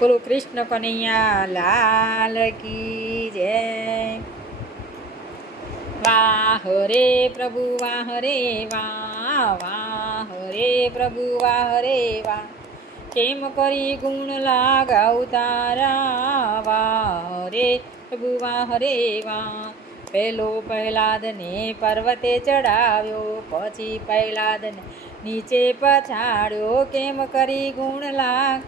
બોલો કૃષ્ણ કનૈયા લાલ કી જય। વાહ રે પ્રભુ વાહ રે વાહ, વાહ રે પ્રભુ વાહ રે વાહ, કેમ કરી ગુણ લાગાવ તારા। વાહ રે પ્રભુ વાહ રે વાહ, પેલો પ્રહલાદને પર્વતે ચડાવ્યો, પછી પ્રહલાદને નીચે પછાડ્યો, કેમ કરી ગુણ લાગ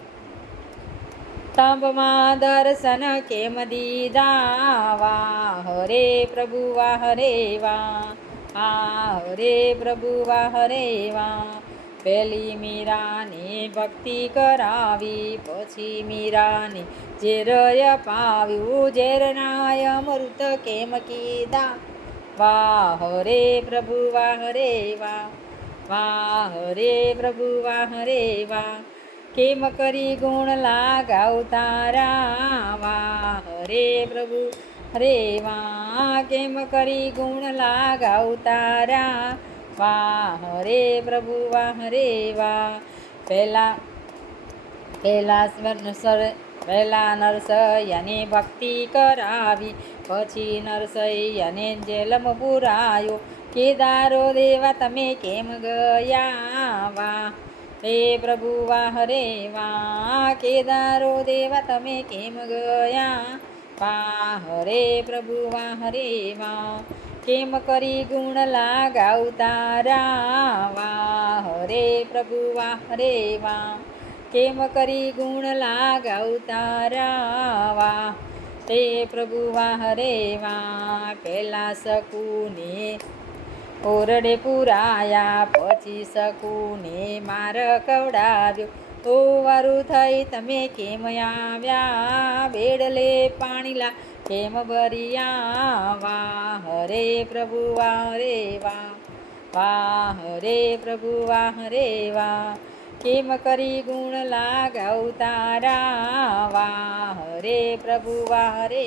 તંબમાં દર્શન કેમ દીધા। વાહ રે પ્રભુ વાહ રે વાહ, વાહ રે પ્રભુ વાહ રે વાહ, પેલી મીરાને ભક્તિ કરાવી, પછી મીરાને ઝેર પાવ્યું, ઝેરનાય અમૃત કેમ કીધા। વાહ રે પ્રભુ વાહ રે વાહ, વાહ રે પ્રભુ વાહ રે વાહ, કેમ કરી ગુણ લાગાવ તારા। વાહ રે પ્રભુ રે વાહ, કેમ કરી ગુણ લાગાવ તારા। વાહ રે પ્રભુ વાહ રે વાહ, પહેલા નરસૈયાને ભક્તિ કરાવી, પછી નરસૈયાને જેલમાં પુરાયો, કેદારો દેવા તમે કેમ ગયા। વાહ રે પ્રભુ વાહ રે વાહ, કેદારો દેવા તમે કેમ ગયા। વાહ રે પ્રભુ વાહ રે વાહ, કેમ કરી ગુણ લાગાવ તારા। વાહ રે પ્રભુ વાહ રે વાહ, કેમ કરી ગુણ લાગાવ તારા। વાહ રે પ્રભુ વાહ રે વાહ, પેલા શકુને ઓરડે પુરાયા, પછી શકુને માર કવડાવ્યો, ઓ વારું થઈ તમે કેમ આવ્યા, બેડલે પાણીલા કેમ ભર્યા। વાહ રે પ્રભુ વાહ રે વાહ, વાહ રે પ્રભુ વાહ રે વાહ, કેમ કરી ગુણ લાગાવ તારા। વાહ રે પ્રભુ વાહ રે,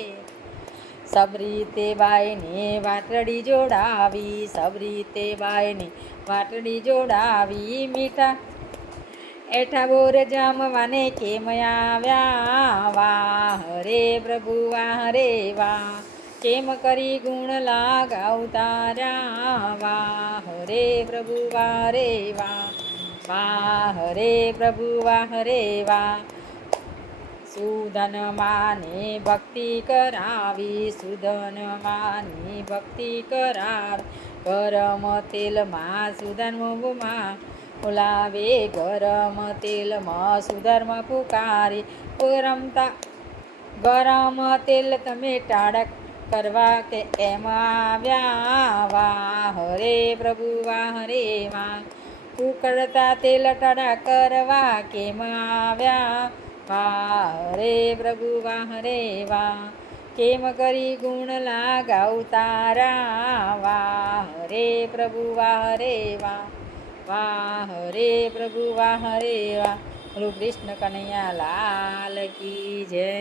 સબરીતે બાઈને વાટડી જોડાવી, સબરીતે બાઈને વાટડી જોડાવી, મીઠા એઠા બોર જમવાને કેમ આવ્યા। વાહ રે પ્રભુ વાહ રે વાહ, કેમ કરી ગુણ લાગાવ તારા। વાહ રે પ્રભુ વાહ રે વાહ, વાહ રે પ્રભુ વાહ રે વાહ, સુધનમાને ભક્તિ કરાવી, સુધનમાની ભક્તિ કરાવી, ગરમ તેલમાં સુધર્મમાં બોલાવે, ગરમ તેલમાં સુધર્મ પુકારે, ગરમ તેલ તમે ટાળક કરવા કે એમ આવ્યા। વાહ રે પ્રભુ વાહ રે વાહ, ઉકળતા તેલ ટાળા કરવા કેમ આવ્યા। વાહ રે પ્રભુ વાહ રે વાહ, કેમ કરી ગુણ લાગાવ તારા। વાહ રે પ્રભુ વાહ રે વાહ, વાહ રે પ્રભુ વાહ રે વાહ, બોલો કૃષ્ણ કનૈયા લાલ કી જય।